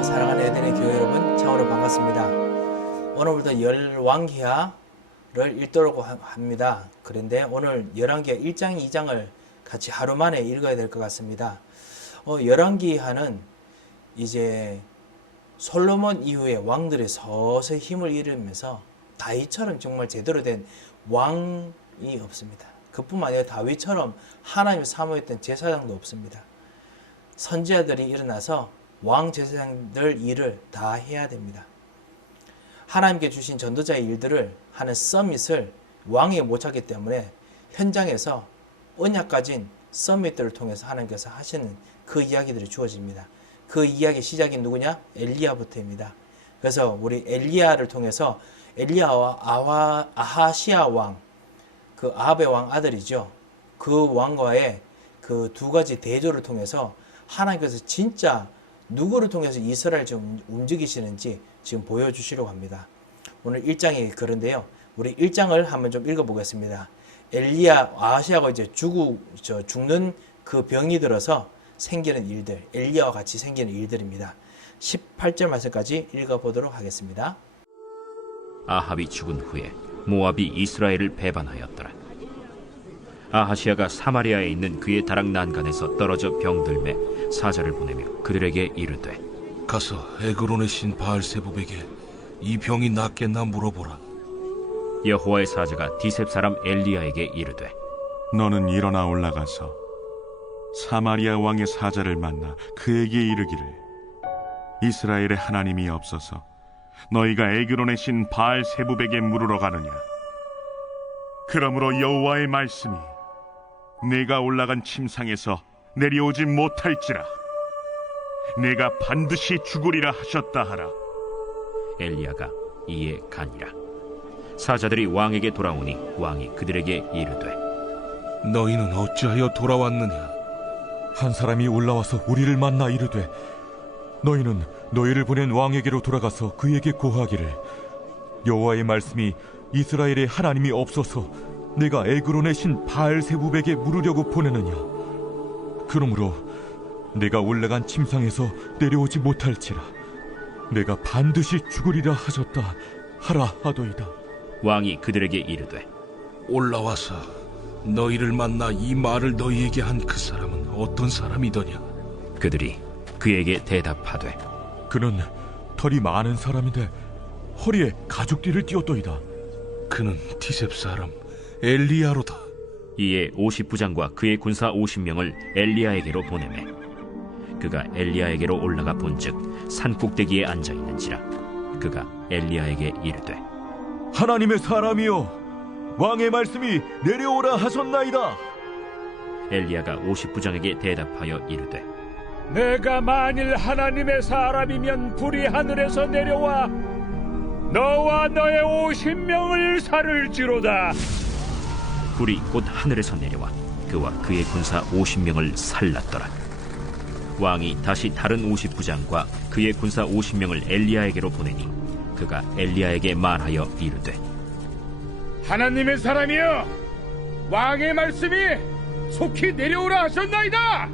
안녕하세요. 사랑하는 에덴의 교회 여러분, 참으로 반갑습니다. 오늘부터 열왕기하를 읽도록 합니다. 그런데 오늘 열왕기하 1장, 2장을 같이 하루 만에 읽어야 될 것 같습니다. 열왕기하는 이제 솔로몬 이후에 왕들이 서서히 힘을 잃으면서 다윗처럼 정말 제대로 된 왕이 없습니다. 그뿐만 아니라 다윗처럼 하나님을 사모했던 제사장도 없습니다. 선지자들이 일어나서 왕 제사장들 일을 다 해야 됩니다. 하나님께 주신 전도자의 일들을 하는 서밋을 왕이 못 찾기 때문에 현장에서 언약 가진 서밋들을 통해서 하나님께서 하시는 그 이야기들이 주어집니다. 그 이야기 시작이 누구냐? 엘리야부터입니다. 그래서 우리 엘리야를 통해서 엘리야와 아하시아 왕, 그 아합의 왕 아들이죠. 그 왕과의 그 두 가지 대조를 통해서 하나님께서 진짜 누구를 통해서 이스라엘을 좀 움직이시는지 지금 보여주시려고 합니다. 오늘 1장이 그런데요. 우리 1장을 한번 좀 읽어보겠습니다. 엘리야, 아하시아가 이제 죽는 그 병이 들어서 생기는 일들, 엘리야와 같이 생기는 일들입니다. 18절 말씀까지 읽어보도록 하겠습니다. 아합이 죽은 후에 모압이 이스라엘을 배반하였더라. 아하시아가 사마리아에 있는 그의 다락 난간에서 떨어져 병들매 사자를 보내며 그들에게 이르되 가서 에그론의 신 바알세불에게 이 병이 낫겠나 물어보라. 여호와의 사자가 디셉 사람 엘리야에게 이르되 너는 일어나 올라가서 사마리아 왕의 사자를 만나 그에게 이르기를 이스라엘의 하나님이 없어서 너희가 에그론의 신 바알세불에게 물으러 가느냐. 그러므로 여호와의 말씀이 내가 올라간 침상에서 내려오지 못할지라 내가 반드시 죽으리라 하셨다 하라. 엘리야가 이에 가니라. 사자들이 왕에게 돌아오니 왕이 그들에게 이르되 너희는 어찌하여 돌아왔느냐? 한 사람이 올라와서 우리를 만나 이르되 너희는 너희를 보낸 왕에게로 돌아가서 그에게 고하기를 여호와의 말씀이 이스라엘의 하나님이 없어서 내가 에그론의 신 바알세불에게 물으려고 보내느냐. 그러므로 내가 올라간 침상에서 내려오지 못할지라 내가 반드시 죽으리라 하셨다 하라 하도이다. 왕이 그들에게 이르되 올라와서 너희를 만나 이 말을 너희에게 한 그 사람은 어떤 사람이더냐? 그들이 그에게 대답하되 그는 털이 많은 사람인데 허리에 가죽띠를 띄었도이다. 그는 디셉 사람 엘리야로다. 이에 50부장과 그의 군사 50명을 엘리야에게로 보내매 그가 엘리야에게로 올라가 본즉 산 꼭대기에 앉아 있는지라. 그가 엘리야에게 이르되 하나님의 사람이여 왕의 말씀이 내려오라 하셨나이다. 엘리야가 50부장에게 대답하여 이르되 내가 만일 하나님의 사람이면 불이 하늘에서 내려와 너와 너의 50명을 살을지로다. 불이 곧 하늘에서 내려와 그와 그의 군사 50명을 살랐더라. 왕이 다시 다른 50부장과 그의 군사 50명을 엘리야에게로 보내니 그가 엘리야에게 말하여 이르되 하나님의 사람이여 왕의 말씀이 속히 내려오라 하셨나이다.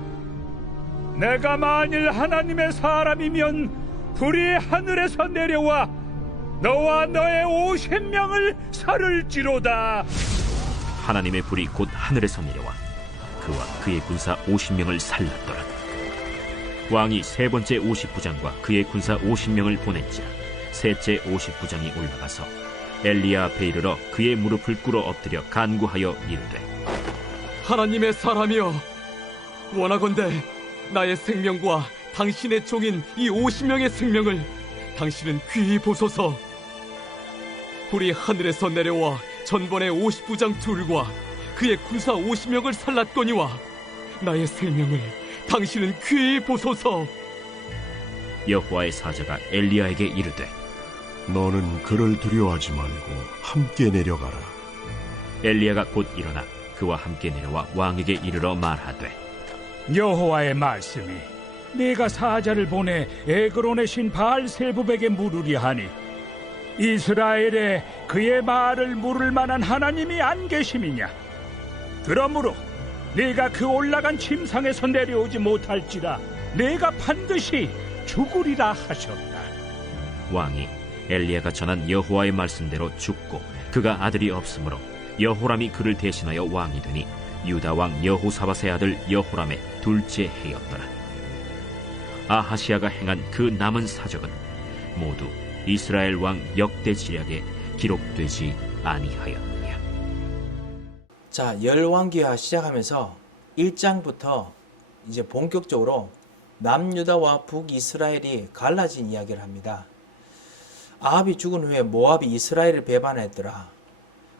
내가 만일 하나님의 사람이면 불이 하늘에서 내려와 너와 너의 50명을 살을지로다. 하나님의 불이 곧 하늘에서 내려와 그와 그의 군사 50명을 살랐더라. 왕이 세 번째 50부장과 그의 군사 50명을 보낸지라. 셋째 50부장이 올라가서 엘리야 앞에 이르러 그의 무릎을 꿇어 엎드려 간구하여 이르되 하나님의 사람이여 원하건대 나의 생명과 당신의 종인 이 50명의 생명을 당신은 귀히 보소서. 불이 하늘에서 내려와 전번에 50부장 둘과 그의 군사 50명을 살랐거니와 나의 생명을 당신은 귀히 보소서. 여호와의 사자가 엘리야에게 이르되 너는 그를 두려워하지 말고 함께 내려가라. 엘리야가 곧 일어나 그와 함께 내려와 왕에게 이르러 말하되 여호와의 말씀이 네가 사자를 보내 에그론의 신 바알세불에게 물으려 하니 이스라엘에 그의 말을 물을 만한 하나님이 안 계심이냐? 그러므로 네가 그 올라간 침상에서 내려오지 못할지라 내가 반드시 죽으리라 하셨다. 왕이 엘리야가 전한 여호와의 말씀대로 죽고 그가 아들이 없으므로 여호람이 그를 대신하여 왕이 되니 유다 왕 여호사밧의 아들 여호람의 둘째 해였더라. 아하시아가 행한 그 남은 사적은 모두 이스라엘 왕 역대 지략에 기록되지 아니하였느냐. 자, 열왕기하 시작하면서 1장부터 이제 본격적으로 남유다와 북이스라엘이 갈라진 이야기를 합니다. 아합이 죽은 후에 모압이 이스라엘을 배반했더라.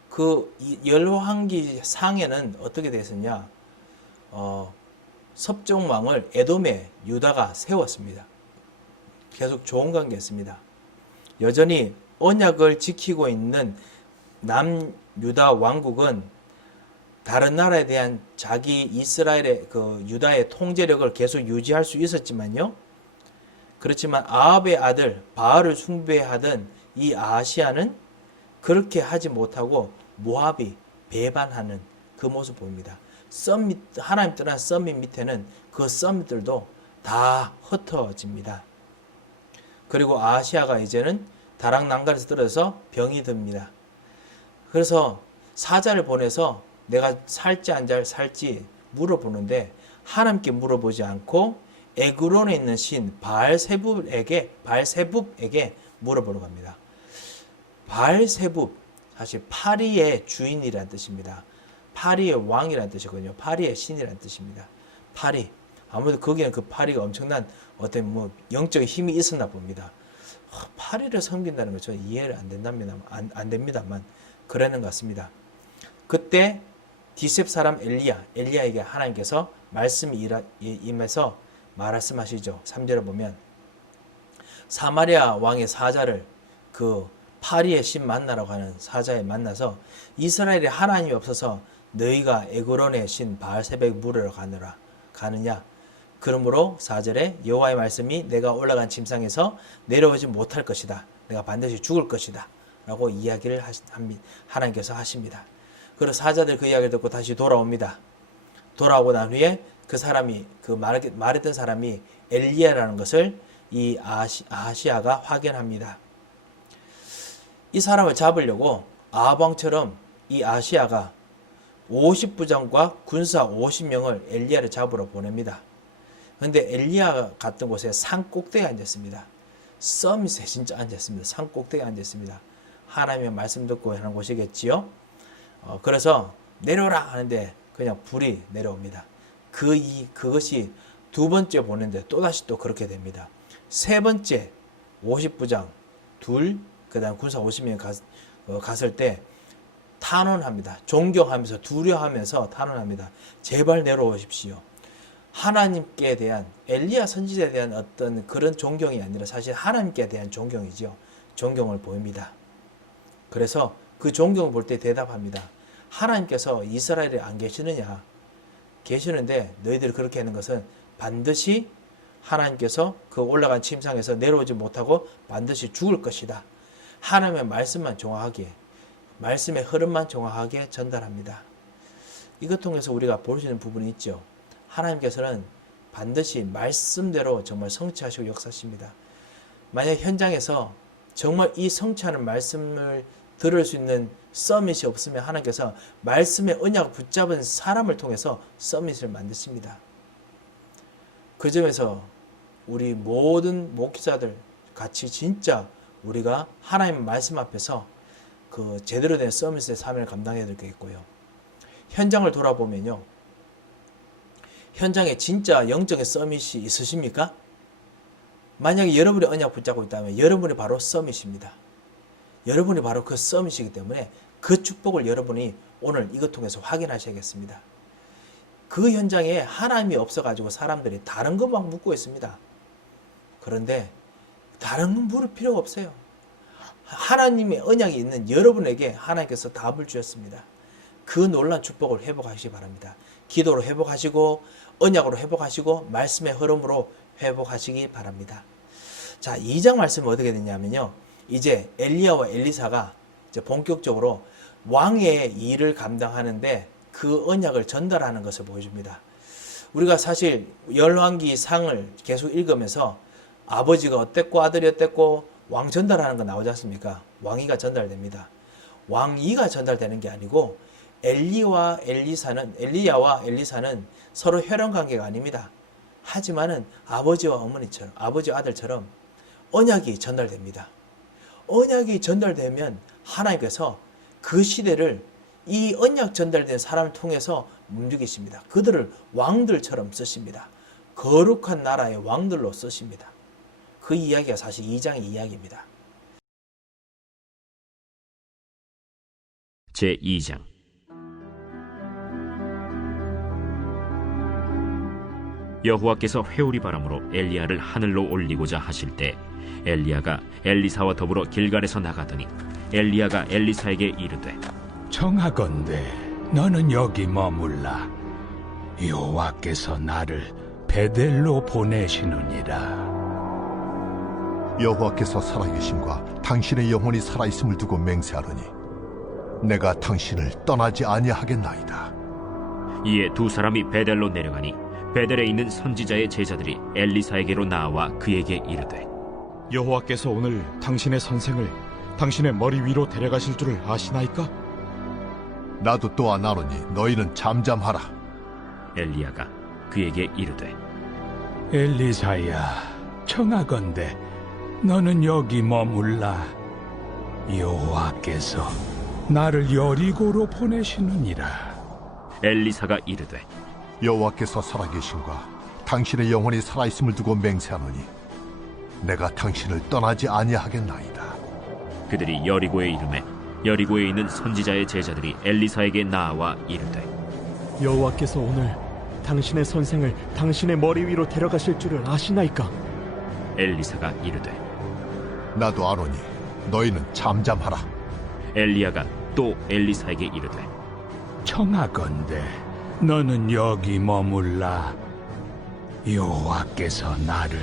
그 열왕기 상에는 어떻게 됐었냐? 섭종왕을 에돔에 유다가 세웠습니다. 계속 좋은 관계였습니다. 여전히 언약을 지키고 있는 남유다 왕국은 다른 나라에 대한 자기 이스라엘의 그 유다의 통제력을 계속 유지할 수 있었지만요. 그렇지만 아합의 아들 바알을 숭배하던 이 아하시아는 그렇게 하지 못하고 모압이 배반하는 그 모습 보입니다. 썸밋, 하나님 떠난 썸밋 밑에는 그 썸밋들도 다 흩어집니다. 그리고 아하시아가 이제는 다락 난간에서 떨어져서 병이 듭니다. 그래서 사자를 보내서 내가 살지 안 살지 물어보는데 하나님께 물어보지 않고 에그론에 있는 신 바알세붑에게 물어보러 갑니다. 바알세붑 사실 파리의 주인이라는 뜻입니다. 파리의 왕이라는 뜻이거든요. 파리의 신이라는 뜻입니다. 파리. 아무래도 거기는 그 파리가 엄청난 어떤 뭐 영적인 힘이 있었나 봅니다. 파리를 섬긴다는 거 저는 이해를 안 됩니다만 그러는 것 같습니다. 그때 디셉 사람 엘리야에게 하나님께서 말씀이 임해서 말씀하시죠. 3절을 보면 사마리아 왕의 사자를 그 파리의 신 만나라고 하는 사자에 만나서 이스라엘에 하나님이 없어서 너희가 에그론의 신 바알세붑 물으러 가느냐. 그러므로 4절에 여호와의 말씀이 내가 올라간 침상에서 내려오지 못할 것이다. 내가 반드시 죽을 것이다. 라고 이야기를 하나님께서 하십니다. 그리고 사자들 그 이야기를 듣고 다시 돌아옵니다. 돌아오고 난 후에 그 사람이 말했던 사람이 엘리야라는 것을 이 아하시아가 확인합니다. 이 사람을 잡으려고 아합 왕처럼 이 아하시아가 50부장과 군사 50명을 엘리야를 잡으러 보냅니다. 그런데 엘리야가 갔던 곳에 산 꼭대기에 앉았습니다. 서밋에 진짜 앉았습니다. 산 꼭대기에 앉았습니다. 하나님의 말씀 듣고 하는 곳이겠지요. 그래서 내려오라 하는데 그냥 불이 내려옵니다. 그것이 두 번째 보는데 또다시 또 그렇게 됩니다. 세 번째 50부장 둘, 그 다음 군사 50명이 갔을 때 탄원합니다. 존경하면서 두려워하면서 탄원합니다. 제발 내려오십시오. 하나님께 대한 엘리야 선지자에 대한 어떤 그런 존경이 아니라 사실 하나님께 대한 존경이죠. 존경을 보입니다. 그래서 그 존경을 볼 때 대답합니다. 하나님께서 이스라엘에 안 계시느냐? 계시는데 너희들이 그렇게 하는 것은 반드시 하나님께서 그 올라간 침상에서 내려오지 못하고 반드시 죽을 것이다. 하나님의 말씀만 정확하게, 말씀의 흐름만 정확하게 전달합니다. 이것 통해서 우리가 볼 수 있는 부분이 있죠. 하나님께서는 반드시 말씀대로 정말 성취하시고 역사하십니다. 만약 현장에서 정말 이 성취하는 말씀을 들을 수 있는 서밋이 없으면 하나님께서 말씀의 언약을 붙잡은 사람을 통해서 서밋을 만드십니다. 그 점에서 우리 모든 목회자들 같이 진짜 우리가 하나님의 말씀 앞에서 그 제대로 된 서밋의 사명을 감당해야 되겠고요. 현장을 돌아보면요. 현장에 진짜 영적인 서밋이 있으십니까? 만약에 여러분이 언약 붙잡고 있다면 여러분이 바로 서밋입니다. 여러분이 바로 그 서밋이기 때문에 그 축복을 여러분이 오늘 이것 통해서 확인하셔야겠습니다. 그 현장에 하나님이 없어가지고 사람들이 다른 것만 묻고 있습니다. 그런데 다른 건 물을 필요가 없어요. 하나님의 언약이 있는 여러분에게 하나님께서 답을 주셨습니다. 그 놀라운 축복을 회복하시기 바랍니다. 기도로 회복하시고 언약으로 회복하시고 말씀의 흐름으로 회복하시기 바랍니다. 자, 2장 말씀은 어떻게 되냐면요. 이제 엘리야와 엘리사가 이제 본격적으로 왕의 일을 감당하는데 그 언약을 전달하는 것을 보여줍니다. 우리가 사실 열왕기 상을 계속 읽으면서 아버지가 어땠고 아들이 어땠고 왕 전달하는 거 나오지 않습니까? 왕위가 전달됩니다. 왕위가 전달되는 게 아니고 엘리야와 엘리사는 서로 혈연 관계가 아닙니다. 하지만은 아버지와 어머니처럼, 아버지와 아들처럼 언약이 전달됩니다. 언약이 전달되면 하나님께서 그 시대를 이 언약 전달된 사람을 통해서 움직이십니다. 그들을 왕들처럼 쓰십니다. 거룩한 나라의 왕들로 쓰십니다. 그 이야기가 사실 2장의 이야기입니다. 제2장. 여호와께서 회오리 바람으로 엘리야를 하늘로 올리고자 하실 때 엘리야가 엘리사와 더불어 길갈에서 나가더니 엘리야가 엘리사에게 이르되 청하건대 너는 여기 머물라. 여호와께서 나를 베델로 보내시느니라. 여호와께서 살아계심과 당신의 영혼이 살아있음을 두고 맹세하노니 내가 당신을 떠나지 아니하겠나이다. 이에 두 사람이 베델로 내려가니 베델에 있는 선지자의 제자들이 엘리사에게로 나와 그에게 이르되 여호와께서 오늘 당신의 선생을 당신의 머리 위로 데려가실 줄을 아시나이까? 나도 또한 아노니 너희는 잠잠하라. 엘리야가 그에게 이르되 엘리사야, 청하건대 너는 여기 머물라. 여호와께서 나를 여리고로 보내시느니라. 엘리사가 이르되 여호와께서 살아계심과 당신의 영혼이 살아있음을 두고 맹세하노니 내가 당신을 떠나지 아니하겠나이다. 그들이 여리고에 이르매 여리고에 있는 선지자의 제자들이 엘리사에게 나와 이르되 여호와께서 오늘 당신의 선생을 당신의 머리 위로 데려가실 줄을 아시나이까? 엘리사가 이르되 나도 아노니 너희는 잠잠하라. 엘리야가 또 엘리사에게 이르되 청하건대 너는 여기 머물라. 여호와께서 나를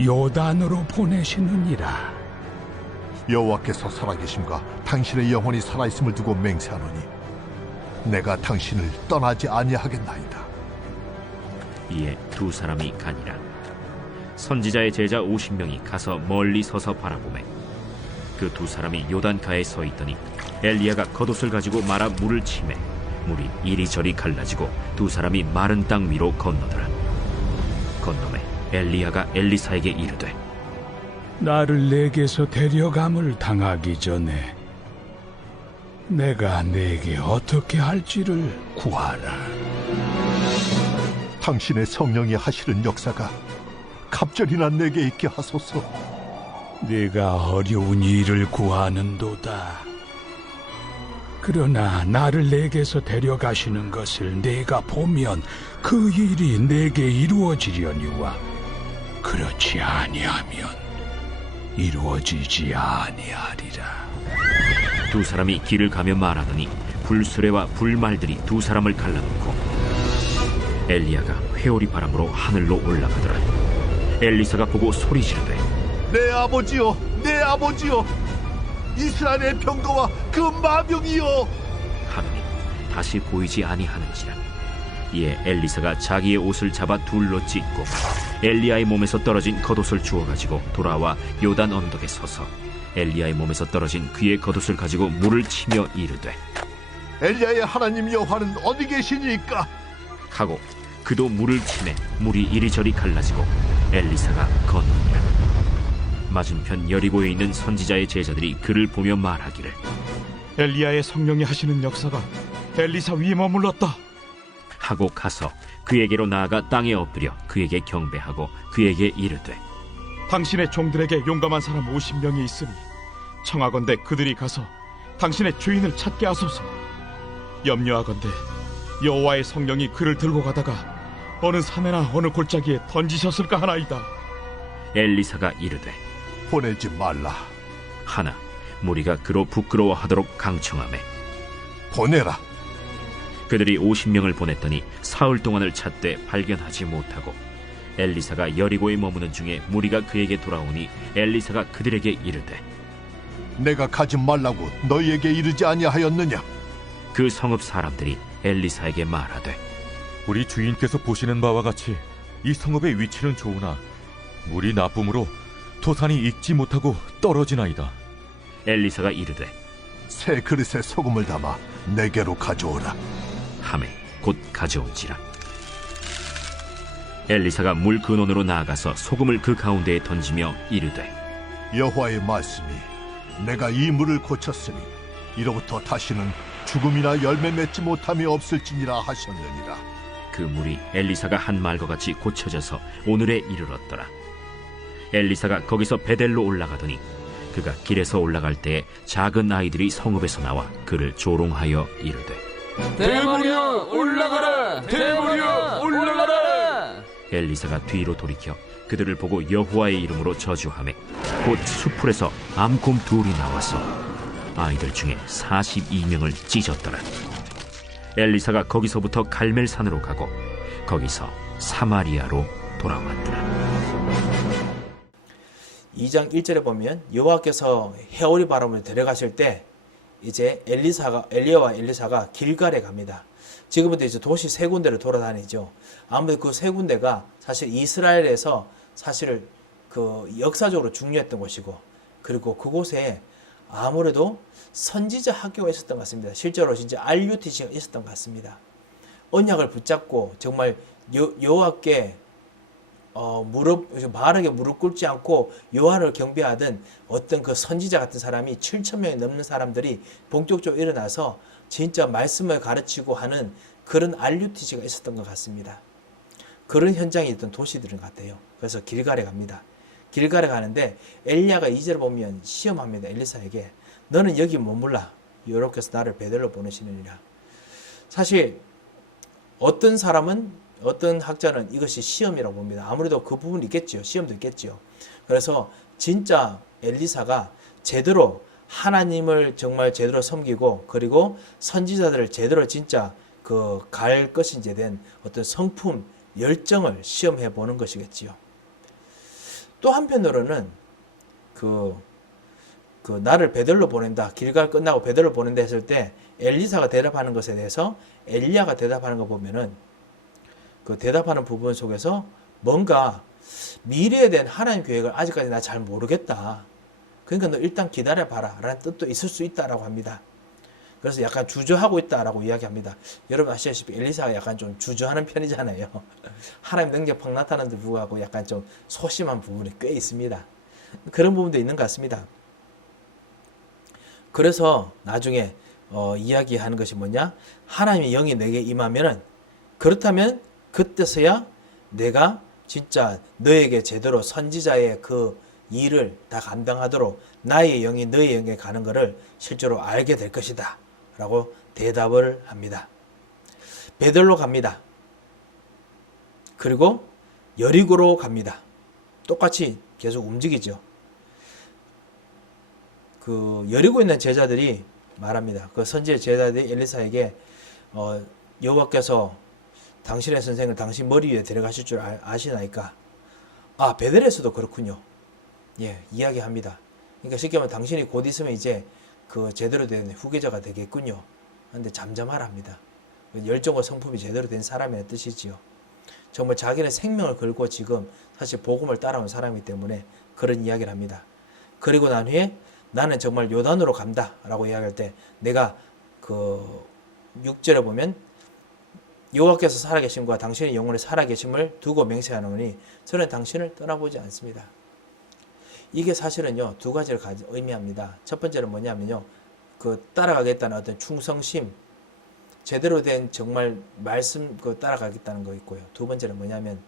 요단으로 보내시느니라. 여호와께서 살아계심과 당신의 영혼이 살아있음을 두고 맹세하노니 내가 당신을 떠나지 아니하겠나이다. 이에 두 사람이 가니라. 선지자의 제자 50명이 가서 멀리 서서 바라보매 그 두 사람이 요단가에 서 있더니 엘리야가 겉옷을 가지고 말아 물을 치매 물이 이리저리 갈라지고 두 사람이 마른 땅 위로 건너더라. 건너매 엘리야가 엘리사에게 이르되 나를 내게서 데려감을 당하기 전에 내가 내게 어떻게 할지를 구하라. 당신의 성령이 하시는 역사가 갑절이나 내게 있게 하소서. 네가 어려운 일을 구하는도다. 그러나 나를 내게서 데려가시는 것을 내가 보면 그 일이 내게 이루어지려니와 그렇지 아니하면 이루어지지 아니하리라. 두 사람이 길을 가며 말하더니 불수레와 불말들이 두 사람을 갈라놓고 엘리야가 회오리 바람으로 하늘로 올라가더라. 엘리사가 보고 소리 지르되 내 아버지여, 내 아버지여, 이스라엘의 병거와 그 마병이여 하더니 다시 보이지 아니하는지라. 이에 엘리사가 자기의 옷을 잡아 둘로 찢고 엘리야의 몸에서 떨어진 겉옷을 주워가지고 돌아와 요단 언덕에 서서 엘리야의 몸에서 떨어진 그의 겉옷을 가지고 물을 치며 이르되 엘리야의 하나님 여호와는 어디 계시니까? 하고 그도 물을 치매 물이 이리저리 갈라지고 엘리사가 건너니라. 맞은편 여리고에 있는 선지자의 제자들이 그를 보며 말하기를 엘리야의 성령이 하시는 역사가 엘리사 위에 머물렀다 하고 가서 그에게로 나아가 땅에 엎드려 그에게 경배하고 그에게 이르되 당신의 종들에게 용감한 사람 50명이 있으니 청하건대 그들이 가서 당신의 주인을 찾게 하소서. 염려하건대 여호와의 성령이 그를 들고 가다가 어느 산에나 어느 골짜기에 던지셨을까 하나이다. 엘리사가 이르되 보내지 말라. 하나 무리가 그로 부끄러워하도록 강청하매 보내라. 그들이 50명을 보냈더니 사흘 동안을 찾되 발견하지 못하고 엘리사가 여리고에 머무는 중에 무리가 그에게 돌아오니 엘리사가 그들에게 이르되 내가 가지 말라고 너희에게 이르지 아니하였느냐? 그 성읍 사람들이 엘리사에게 말하되 우리 주인께서 보시는 바와 같이 이 성읍의 위치는 좋으나 물이 나쁨으로 토산이 익지 못하고 떨어지나이다. 엘리사가 이르되 새 그릇에 소금을 담아 내게로 가져오라. 하매 곧 가져온지라. 엘리사가 물 근원으로 나아가서 소금을 그 가운데에 던지며 이르되 여호와의 말씀이 내가 이 물을 고쳤으니 이로부터 다시는 죽음이나 열매 맺지 못함이 없을지니라 하셨느니라. 그 물이 엘리사가 한 말과 같이 고쳐져서 오늘에 이르렀더라. 엘리사가 거기서 베델로 올라가더니 그가 길에서 올라갈 때에 작은 아이들이 성읍에서 나와 그를 조롱하여 이르되 대머리여 올라가라! 대머리여 올라가라! 엘리사가 뒤로 돌이켜 그들을 보고 여호와의 이름으로 저주하매 곧 수풀에서 암곰 둘이 나와서 아이들 중에 42명을 찢었더라. 엘리사가 거기서부터 갈멜산으로 가고 거기서 사마리아로 돌아왔더라. 2장 1절에 보면 여호와께서 해오리 바람을 데려가실 때 이제 엘리야와 엘리사가 길갈에 갑니다. 지금부터 이제 도시 세 군데를 돌아다니죠. 아무래도 그 세 군데가 사실 이스라엘에서 사실 그 역사적으로 중요했던 곳이고, 그리고 그곳에 아무래도 선지자 학교가 있었던 것 같습니다. 실제로 진짜 RUTC가 있었던 것 같습니다. 언약을 붙잡고 정말 여호와께 바르게 무릎 꿇지 않고 여호와를 경배하던 어떤 그 선지자 같은 사람이 7,000명이 넘는 사람들이 본격적으로 일어나서 진짜 말씀을 가르치고 하는 그런 RUTC가 있었던 것 같습니다. 그런 현장이 있던 도시들인 것 같아요. 그래서 길갈에 갑니다. 길갈에 가는데 엘리야가 2절을 보면 시험합니다. 엘리사에게 너는 여기 머물라. 여호와께서 나를 베델로 보내시느니라. 사실 어떤 사람은, 어떤 학자는 이것이 시험이라고 봅니다. 아무래도 그 부분이 있겠죠. 시험도 있겠죠. 그래서 진짜 엘리사가 제대로 하나님을 정말 제대로 섬기고, 그리고 선지자들을 제대로 진짜 그 갈 것인지에 대한 어떤 성품, 열정을 시험해 보는 것이겠지요. 또 한편으로는 나를 베델로 보낸다, 길갈 끝나고 베델로 보낸다 했을 때 엘리사가 대답하는 것에 대해서 엘리야가 대답하는 거 보면은 그 대답하는 부분 속에서 뭔가 미래에 대한 하나님 계획을 아직까지 나 잘 모르겠다. 그러니까 너 일단 기다려봐라 라는 뜻도 있을 수 있다라고 합니다. 그래서 약간 주저하고 있다라고 이야기합니다. 여러분 아시다시피 엘리사가 약간 좀 주저하는 편이잖아요. 하나님 능력 팍 나타나는데 불구하고 약간 좀 소심한 부분이 꽤 있습니다. 그런 부분도 있는 것 같습니다. 그래서 나중에 이야기하는 것이 뭐냐? 하나님의 영이 내게 임하면은, 그렇다면 그때서야 내가 진짜 너에게 제대로 선지자의 그 일을 다 감당하도록 나의 영이 너의 영에 가는 것을 실제로 알게 될 것이다 라고 대답을 합니다. 베델로 갑니다. 그리고 여리고로 갑니다. 똑같이 계속 움직이죠. 그 여리고에 있는 제자들이 말합니다. 그 선지의 제자들이 엘리사에게 여호와께서 당신의 선생을 당신 머리 위에 데려가실 줄 아시나이까? 아, 베델에서도 그렇군요. 예, 이야기합니다. 그러니까 쉽게 말하면 당신이 곧 있으면 이제 그 제대로 된 후계자가 되겠군요. 그런데 잠잠하라 합니다. 열정과 성품이 제대로 된 사람의 뜻이지요. 정말 자기의 생명을 걸고 지금 사실 복음을 따라온 사람이기 때문에 그런 이야기를 합니다. 그리고 난 후에 나는 정말 요단으로 간다 라고 이야기할 때 내가 그 6절에 보면 여호와께서 살아계심과 당신의 영혼이 살아계심을 두고 맹세하노니 저는 당신을 떠나보지 않습니다. 이게 사실은요 두 가지를 의미합니다. 첫 번째는 뭐냐면요, 그 따라가겠다는 어떤 충성심, 제대로 된 정말 말씀 따라가겠다는 거 있고요. 두 번째는 뭐냐면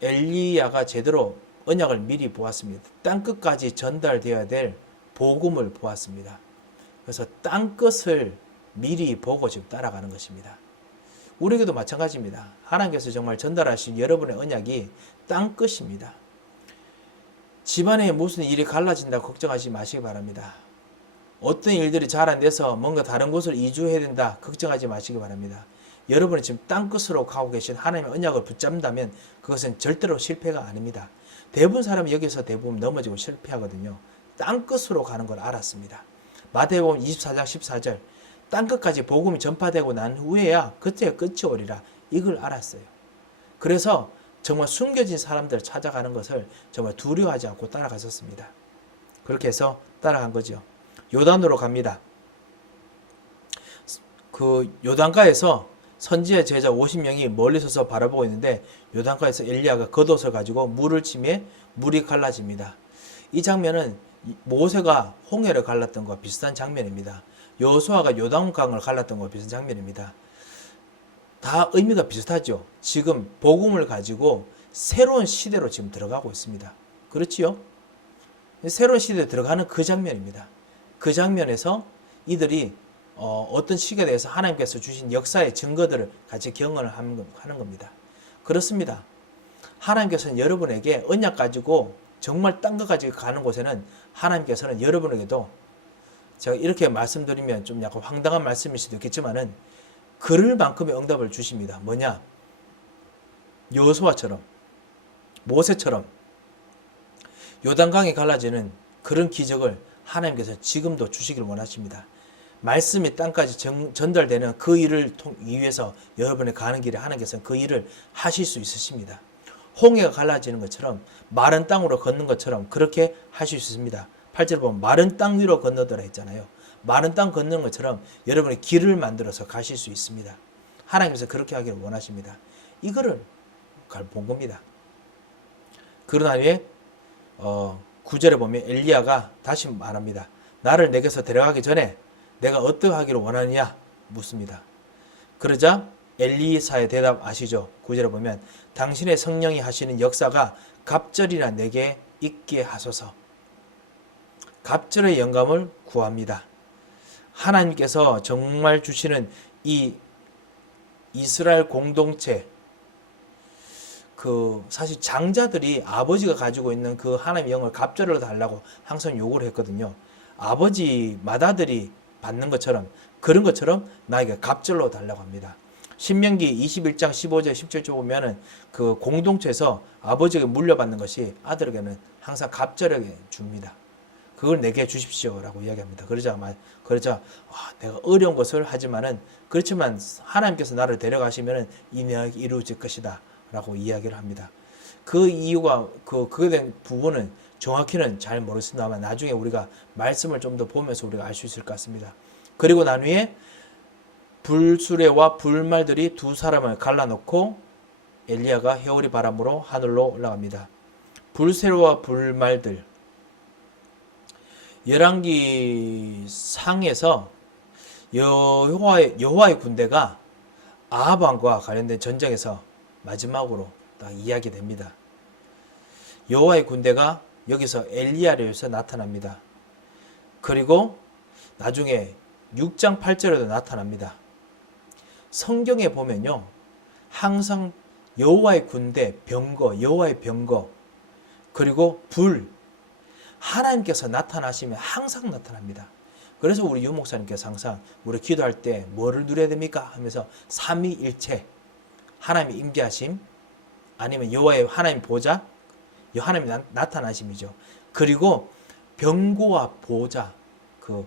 엘리야가 제대로 언약을 미리 보았습니다. 땅끝까지 전달되어야 될 복음을 보았습니다. 그래서 땅끝을 미리 보고 지금 따라가는 것입니다. 우리에게도 마찬가지입니다. 하나님께서 정말 전달하신 여러분의 언약이 땅끝입니다. 집안에 무슨 일이 갈라진다 걱정하지 마시기 바랍니다. 어떤 일들이 잘 안 돼서 뭔가 다른 곳을 이주해야 된다 걱정하지 마시기 바랍니다. 여러분이 지금 땅끝으로 가고 계신 하나님의 언약을 붙잡는다면 그것은 절대로 실패가 아닙니다. 대부분 사람이 여기서 대부분 넘어지고 실패하거든요. 땅끝으로 가는 걸 알았습니다. 마태복음 24장 14절 땅끝까지 복음이 전파되고 난 후에야 그때가 끝이 오리라, 이걸 알았어요. 그래서 정말 숨겨진 사람들을 찾아가는 것을 정말 두려워하지 않고 따라갔었습니다. 그렇게 해서 따라간 거죠. 요단으로 갑니다. 그 요단가에서 선지의 제자 50명이 멀리 서서 바라보고 있는데 요단가에서 엘리야가 겉옷을 가지고 물을 치매 물이 갈라집니다. 이 장면은 모세가 홍해를 갈랐던 것과 비슷한 장면입니다. 여호수아가 요단강을 갈랐던 것과 비슷한 장면입니다. 다 의미가 비슷하죠. 지금 복음을 가지고 새로운 시대로 지금 들어가고 있습니다. 그렇지요? 새로운 시대에 들어가는 그 장면입니다. 그 장면에서 이들이 어떤 시기에 대해서 하나님께서 주신 역사의 증거들을 같이 경험을 하는 겁니다. 그렇습니다. 하나님께서는 여러분에게 언약 가지고 정말 딴 거 가지고 가는 곳에는 하나님께서는 여러분에게도 제가 이렇게 말씀드리면 좀 약간 황당한 말씀일 수도 있겠지만은 그럴 만큼의 응답을 주십니다. 뭐냐? 여호수아처럼 모세처럼 요단강이 갈라지는 그런 기적을 하나님께서 지금도 주시길 원하십니다. 말씀이 땅까지 전달되는 그 일을 위해서 여러분이 가는 길에 하나님께서는 그 일을 하실 수 있으십니다. 홍해가 갈라지는 것처럼 마른 땅으로 걷는 것처럼 그렇게 하실 수 있습니다. 8절 보면 마른 땅 위로 건너더라 했잖아요. 마른 땅 걷는 것처럼 여러분이 길을 만들어서 가실 수 있습니다. 하나님께서 그렇게 하기를 원하십니다. 이거를 본 겁니다. 그러나 후에 9절에 보면 엘리야가 다시 말합니다. 나를 내게서 데려가기 전에 내가 어떻게 하기를 원하느냐 묻습니다. 그러자 엘리사의 대답 아시죠? 9절에 보면 당신의 성령이 하시는 역사가 갑절이나 내게 있게 하소서. 갑절의 영감을 구합니다. 하나님께서 정말 주시는 이 이스라엘 공동체, 사실 장자들이 아버지가 가지고 있는 그 하나님의 영을 갑절로 달라고 항상 요구를 했거든요. 아버지 맏아들이 받는 것처럼 그런 것처럼 나에게 갑절로 달라고 합니다. 신명기 21장 15절 17절 보면은 그 공동체에서 아버지에게 물려받는 것이 아들에게는 항상 갑절하게 줍니다. 그걸 내게 주십시오라고 이야기합니다. 그러자 내가 어려운 것을 하지만은 그렇지만 하나님께서 나를 데려가시면은 이 내역이 이루어질 것이다라고 이야기를 합니다. 그 이유가 그에 대한 부분은 정확히는 잘 모르겠습니다만 나중에 우리가 말씀을 좀 더 보면서 우리가 알 수 있을 것 같습니다. 그리고 난 후에 불수레와 불말들이 두 사람을 갈라놓고 엘리야가 회오리 바람으로 하늘로 올라갑니다. 불수레와 불말들 열왕기 상에서 여호와의 군대가 아합 왕과 관련된 전쟁에서 마지막으로 딱 이야기됩니다. 여호와의 군대가 여기서 엘리야를 위해서 나타납니다. 그리고 나중에 6장 8절에도 나타납니다. 성경에 보면요, 항상 여호와의 군대, 여호와의 병거, 그리고 불, 하나님께서 나타나시면 항상 나타납니다. 그래서 우리 유 목사님께서 항상 우리 기도할 때 뭐를 누려야 됩니까? 하면서 삼위일체, 하나님의 임재하심, 아니면 여호와의 하나님 보좌, 하나님이 나타나심이죠. 그리고 병고와 보좌, 그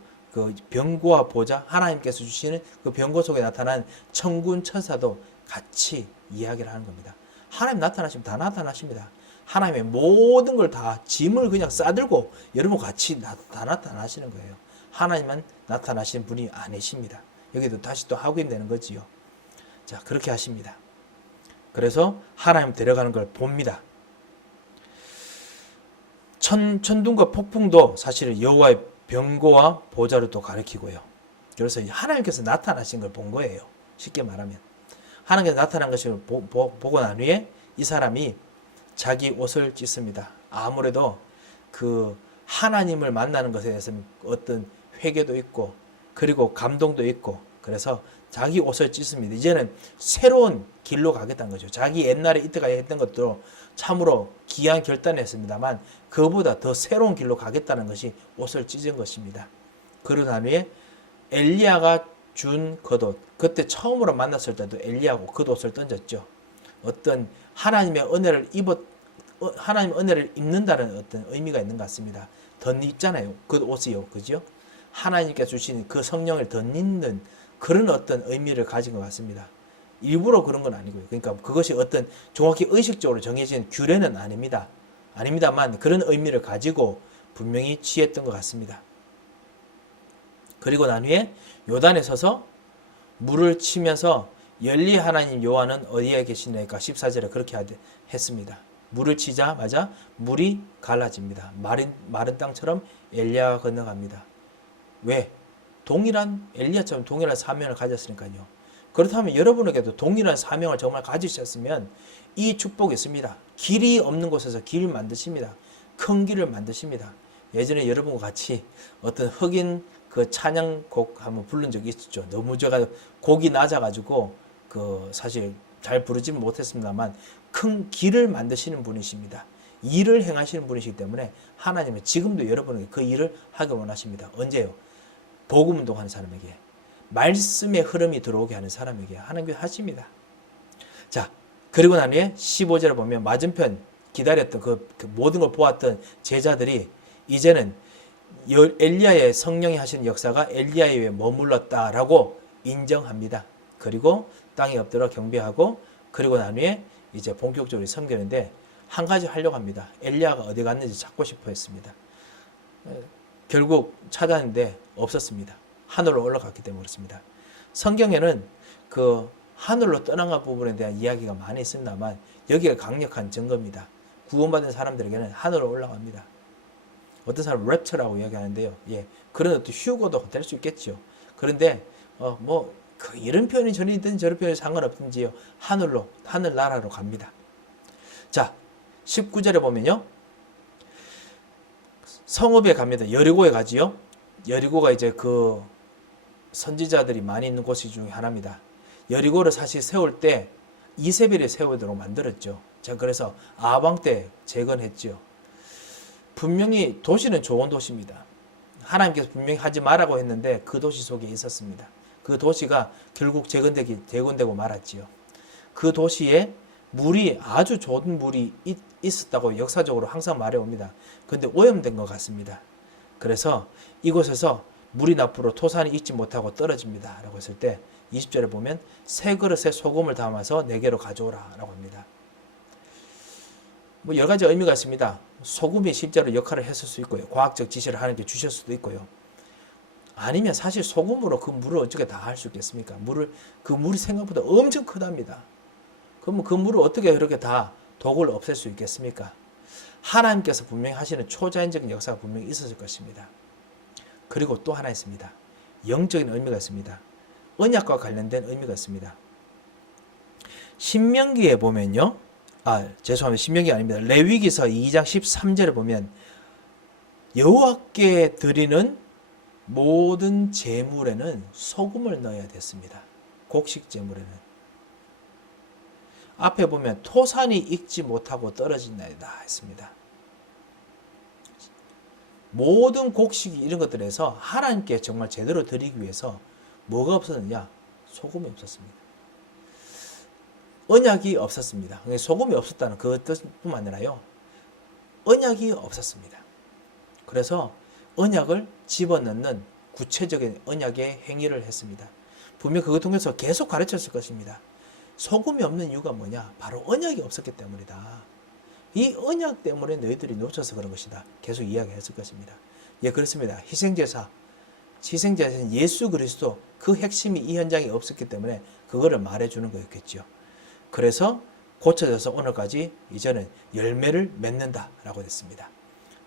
병고와 보좌, 하나님께서 주시는 그 병고 속에 나타난 천군 천사도 같이 이야기를 하는 겁니다. 하나님 나타나시면 다 나타나십니다. 하나님의 모든 걸 다 짐을 그냥 싸들고 여러분 같이 다 나타나시는 거예요. 하나님만 나타나시는 분이 아니십니다. 여기도 다시 또 확인되는 거지요. 자, 그렇게 하십니다. 그래서 하나님 데려가는 걸 봅니다. 천둥과 폭풍도 사실 여호와의 병고와 보좌를 또 가리키고요. 그래서 하나님께서 나타나신 걸 본 거예요. 쉽게 말하면 하나님께서 나타난 것을 보고 난 후에 이 사람이 자기 옷을 찢습니다. 아무래도 그 하나님을 만나는 것에 대해서는 어떤 회개도 있고 그리고 감동도 있고 그래서 자기 옷을 찢습니다. 이제는 새로운 길로 가겠다는 거죠. 자기 옛날에 이때까지 했던 것도 참으로 귀한 결단이었습니다만 그보다 더 새로운 길로 가겠다는 것이 옷을 찢은 것입니다. 그러고 난 후에 엘리야가 준 겉옷, 그때 처음으로 만났을 때도 엘리야하고 겉옷을 던졌죠. 어떤 하나님의 은혜를 하나님의 은혜를 입는다는 어떤 의미가 있는 것 같습니다. 덧입잖아요. 그 옷이요. 그죠? 하나님께 주신 그 성령을 덧입는 그런 어떤 의미를 가진 것 같습니다. 일부러 그런 건 아니고요. 그러니까 그것이 어떤 정확히 의식적으로 정해진 규례는 아닙니다. 아닙니다만 그런 의미를 가지고 분명히 취했던 것 같습니다. 그리고 난 후에 요단에 서서 물을 치면서 열리 하나님 여호와는 어디에 계시나이까 14절에 그렇게 했습니다. 물을 치자마자 물이 갈라집니다. 마른 땅처럼 엘리야가 건너갑니다. 왜? 엘리야처럼 동일한 사명을 가졌으니까요. 그렇다면 여러분에게도 동일한 사명을 정말 가지셨으면 이 축복이 있습니다. 길이 없는 곳에서 길을 만드십니다. 큰 길을 만드십니다. 예전에 여러분과 같이 어떤 흑인 그 찬양곡 한번 부른 적이 있었죠. 너무 제가 곡이 낮아가지고 사실 잘 부르지는 못했습니다만 큰 길을 만드시는 분이십니다. 일을 행하시는 분이시기 때문에 하나님은 지금도 여러분에게 그 일을 하기 원하십니다. 언제요? 복음 운동하는 사람에게, 말씀의 흐름이 들어오게 하는 사람에게 하나님께서 하십니다. 자, 그리고 난 후에 15절에 보면 맞은편 기다렸던 그 모든 걸 보았던 제자들이 이제는 엘리야의 성령이 하시는 역사가 엘리야에 머물렀다라고 인정합니다. 그리고 땅에 엎드려 경배하고 그리고 난 후에 이제 본격적으로 섬기는데 한 가지 하려고 합니다. 엘리야가 어디 갔는지 찾고 싶어 했습니다. 결국 찾았는데 없었습니다. 하늘로 올라갔기 때문에 그렇습니다. 성경에는 그 하늘로 떠나간 부분에 대한 이야기가 많이 있습니다만 여기가 강력한 증거입니다. 구원받은 사람들에게는 하늘로 올라갑니다. 어떤 사람은 랩처라고 이야기하는데요. 예, 그런 어떤 휴거도 될 수 있겠죠. 그런데 이런 표현이 전이든 저런 표현이 상관없든지요. 하늘나라로 갑니다. 자, 19절에 보면요. 성읍에 갑니다. 여리고에 가지요. 여리고가 이제 그 선지자들이 많이 있는 곳이 중에 하나입니다. 여리고를 사실 세울 때 이세벨이 세우도록 만들었죠. 자, 그래서 아방 때 재건했죠. 분명히 도시는 좋은 도시입니다. 하나님께서 분명히 하지 말라고 했는데 그 도시 속에 있었습니다. 그 도시가 결국 재건되고 말았지요. 그 도시에 물이 아주 좋은 물이 있었다고 역사적으로 항상 말해옵니다. 그런데 오염된 것 같습니다. 그래서 이곳에서 물이 나쁘로 토산이 익지 못하고 떨어집니다. 라고 했을 때 20절에 보면 새 그릇에 소금을 담아서 내게로 가져오라 라고 합니다. 여러 가지 의미가 있습니다. 소금이 실제로 역할을 했을 수 있고요. 과학적 지시를 하나님께 주실 수도 있고요. 아니면 사실 소금으로 그 물을 어떻게 다 할 수 있겠습니까? 그 물이 생각보다 엄청 크답니다. 그러면 그 물을 어떻게 그렇게 다 독을 없앨 수 있겠습니까? 하나님께서 분명히 하시는 초자연적인 역사가 분명히 있었을 것입니다. 그리고 또 하나 있습니다. 영적인 의미가 있습니다. 언약과 관련된 의미가 있습니다. 신명기에 보면요. 죄송합니다. 신명기가 아닙니다. 레위기서 2장 13절에 보면 여호와께 드리는 모든 제물에는 소금을 넣어야 됐습니다. 곡식 제물에는. 앞에 보면 토산이 익지 못하고 떨어진다이다 했습니다. 모든 곡식 이런 것들에서 하나님께 정말 제대로 드리기 위해서 뭐가 없었느냐? 소금이 없었습니다. 언약이 없었습니다. 소금이 없었다는 그 뜻뿐만 아니라요. 언약이 없었습니다. 그래서 언약을 집어넣는 구체적인 언약의 행위를 했습니다. 분명 그것 통해서 계속 가르쳤을 것입니다. 소금이 없는 이유가 뭐냐? 바로 언약이 없었기 때문이다. 이 언약 때문에 너희들이 놓쳐서 그런 것이다. 계속 이야기했을 것입니다. 예, 그렇습니다. 희생자는 예수 그리스도 그 핵심이 이 현장에 없었기 때문에 그거를 말해주는 거였겠죠. 그래서 고쳐져서 오늘까지 이제는 열매를 맺는다라고 됐습니다.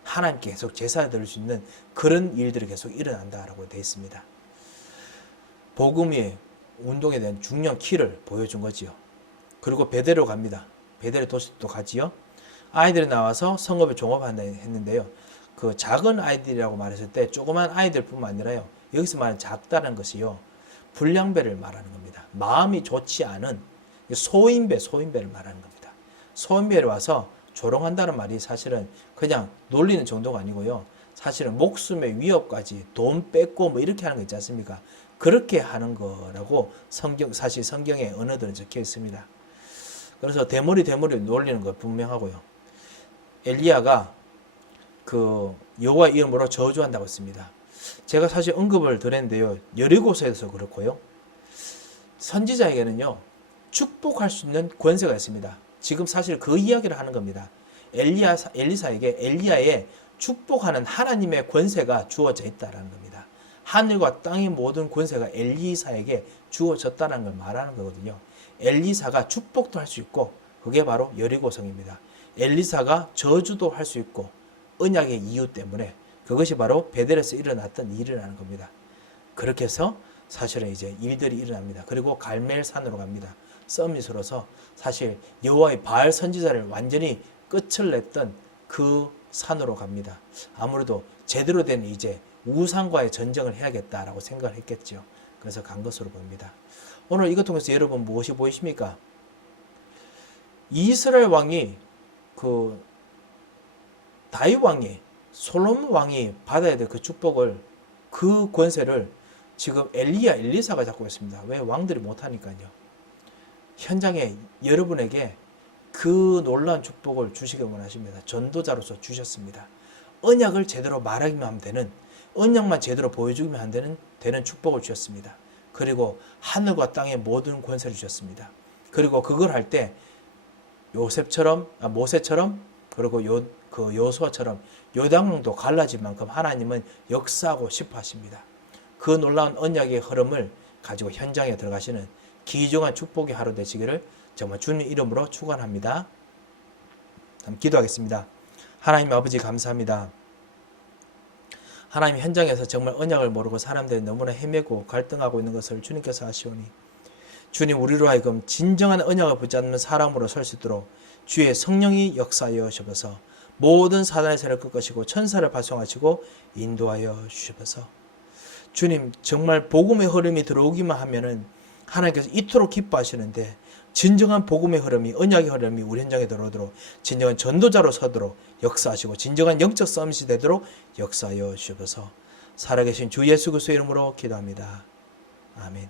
하나님께 계속 제사를 드릴 수 있는 그런 일들이 계속 일어난다라고 되어 있습니다. 복음의 운동에 대한 중요한 키를 보여준 거지요. 그리고 베델로 갑니다. 베델의 도시도 가지요. 아이들이 나와서 성읍에 종업한다 했는데요. 그 작은 아이들이라고 말했을 때 조그만 아이들뿐만 아니라요. 여기서 말하는 작다는 것이요. 불량배를 말하는 겁니다. 마음이 좋지 않은 소인배를 말하는 겁니다. 소인배를 와서 조롱한다는 말이 사실은 그냥 놀리는 정도가 아니고요. 사실은 목숨의 위협까지 돈 뺏고 뭐 이렇게 하는 거 있지 않습니까? 그렇게 하는 거라고 사실 성경에 언어들은 적혀 있습니다. 그래서 대머리 놀리는 거 분명하고요. 엘리야가 그 여호와 이름으로 저주한다고 했습니다. 제가 사실 언급을 드렸는데요. 여리고서에서 그렇고요. 선지자에게는요. 축복할 수 있는 권세가 있습니다. 지금 사실 그 이야기를 하는 겁니다. 엘리사에게 엘리야의 축복하는 하나님의 권세가 주어져 있다는 겁니다. 하늘과 땅의 모든 권세가 엘리사에게 주어졌다는 걸 말하는 거거든요. 엘리사가 축복도 할 수 있고 그게 바로 여리고성입니다. 엘리사가 저주도 할 수 있고 언약의 이유 때문에 그것이 바로 베델에서 일어났던 일이라는 겁니다. 그렇게 해서 사실은 이제 일들이 일어납니다. 그리고 갈멜산으로 갑니다. 서밋으로서 사실 여호와의 바알 선지자를 완전히 끝을 냈던 그 산으로 갑니다. 아무래도 제대로 된 이제 우상과의 전쟁을 해야겠다라고 생각을 했겠죠. 그래서 간 것으로 봅니다. 오늘 이것 통해서 여러분 무엇이 보이십니까? 이스라엘 왕이 그 다윗 왕이 솔로몬 왕이 받아야 될 그 축복을 그 권세를 지금 엘리사가 잡고 있습니다. 왜? 왕들이 못하니까요. 현장에 여러분에게 그 놀라운 축복을 주시길 원하십니다. 전도자로서 주셨습니다. 언약을 제대로 말하기만 하면 되는, 언약만 제대로 보여주기만 하면 되는 축복을 주셨습니다. 그리고 하늘과 땅의 모든 권세를 주셨습니다. 그리고 그걸 할 때 모세처럼 그리고 요수아처럼 요단강도 갈라질 만큼 하나님은 역사하고 싶어 하십니다. 그 놀라운 언약의 흐름을 가지고 현장에 들어가시는 귀중한 축복의 하루 되시기를 정말 주님 이름으로 축원합니다. 기도하겠습니다. 하나님 아버지 감사합니다. 하나님 현장에서 정말 언약을 모르고 사람들이 너무나 헤매고 갈등하고 있는 것을 주님께서 아시오니 주님 우리로 하여금 진정한 언약을 붙잡는 사람으로 설 수 있도록 주의 성령이 역사하여 주셔서 모든 사단의 세를 꺾으시고 천사를 발송하시고 인도하여 주셔서 주님 정말 복음의 흐름이 들어오기만 하면은 하나님께서 이토록 기뻐하시는데 진정한 복음의 흐름이 언약의 흐름이 우리 현장에 들어오도록 진정한 전도자로 서도록 역사하시고 진정한 영적 싸움이 되도록 역사하여 주셔서 살아계신 주 예수 그리스도의 이름으로 기도합니다. 아멘.